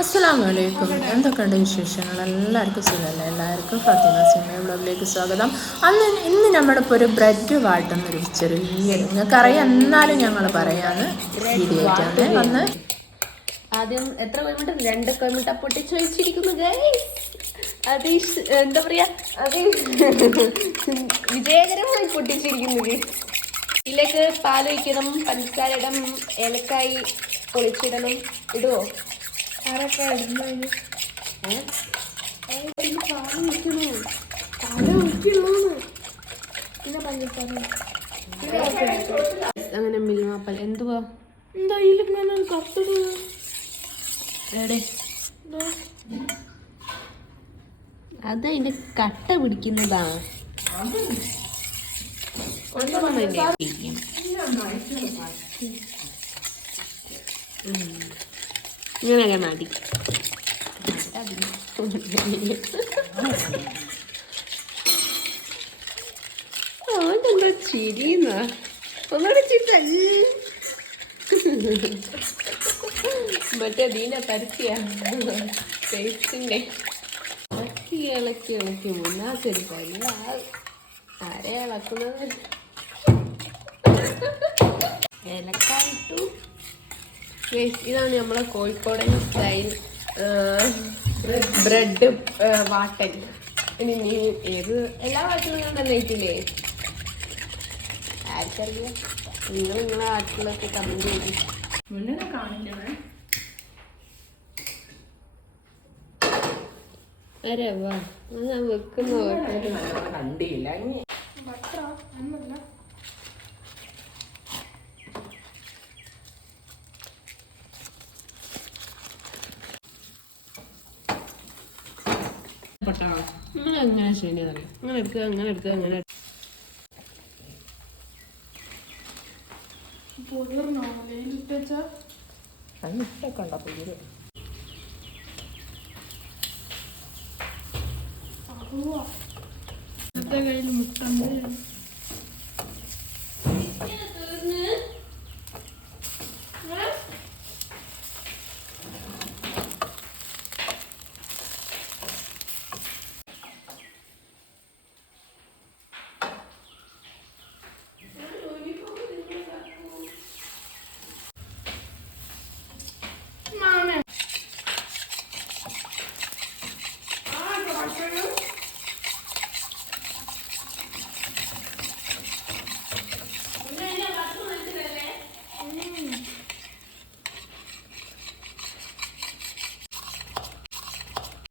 അസ്സലാമു അലൈക്കും എന്തൊക്കെയുണ്ട് വിശേഷങ്ങൾ? എല്ലാവർക്കും സുഖമല്ലേ? എല്ലാവർക്കും ഫാത്തിമ സിനിമ വ്ളോഗിലേക്ക് സ്വാഗതം. അന്ന് ഇന്ന് നമ്മുടെ ഇപ്പോൾ ഒരു ബ്രെഡ് വാട്ടുന്നൊരു ചെറിയൊരു നിങ്ങൾക്കറിയാം എന്നാലും ഞങ്ങൾ പറയാന്ന് വീഡിയോ ആയിട്ടാണ് വന്ന്. ആദ്യം എത്ര കൊയ്മിട്ട് രണ്ട് കൊയ്മിട്ട പൊട്ടിച്ച് വെച്ചിരിക്കുന്നു അത് എന്താ പറയാ? അത് വിജയകരമായി പൊട്ടിച്ചിരിക്കുന്നു. ഇതിലേക്ക് പാൽ ഒഴിക്കണം പഞ്ചസാര ഇടം ഏലക്കായി പൊളിച്ചിടണം. ഇടുവോ? ആരൊക്കെ അങ്ങനെ മിൽമാപ്പൽ. എന്തുവാ? എവിടെ? അത് അതിന്റെ കട്ട പിടിക്കുന്നതാ. ഒന്നും. ഇങ്ങനെയൊക്കെ മതി. അവനെന്താ ചിരിയുന്ന? ഒന്നുകൂടെ ചിരിച്ച മറ്റേ ദീന പരസ്യ. ടേസ്റ്റിന്റെ ഇളക്കി ഇളക്കി ഇളക്കി. മുന്നാത്തൊരു പയ്യ ആരെ ഇളക്കുന്നത് Guys, ഇതാണ് നമ്മളെ കോഴിക്കോടൻ സ്റ്റൈൽ ബ്രെഡ് വാട്ടൻ. ഇനി നീ ഏത് എല്ലാ വാട്ടിലും തന്നെ ആയിട്ടില്ലേ ആർക്കറിയ. നിങ്ങൾ നിങ്ങളെ വാട്ടിലൊക്കെ കമന്റ് ചെയ്തു അരെ വാ അത് ഞാൻ വെക്കുന്ന വെക്കുന്നത് നിങ്ങൾ എങ്ങനെ ശരിയെന്നറിയാം അങ്ങനെ എടുക്കുക അങ്ങനെ എടുക്കുക അങ്ങനെ ഉണ്ടോ പുതിയത് കയ്യിൽ മുട്ടുണ്ട്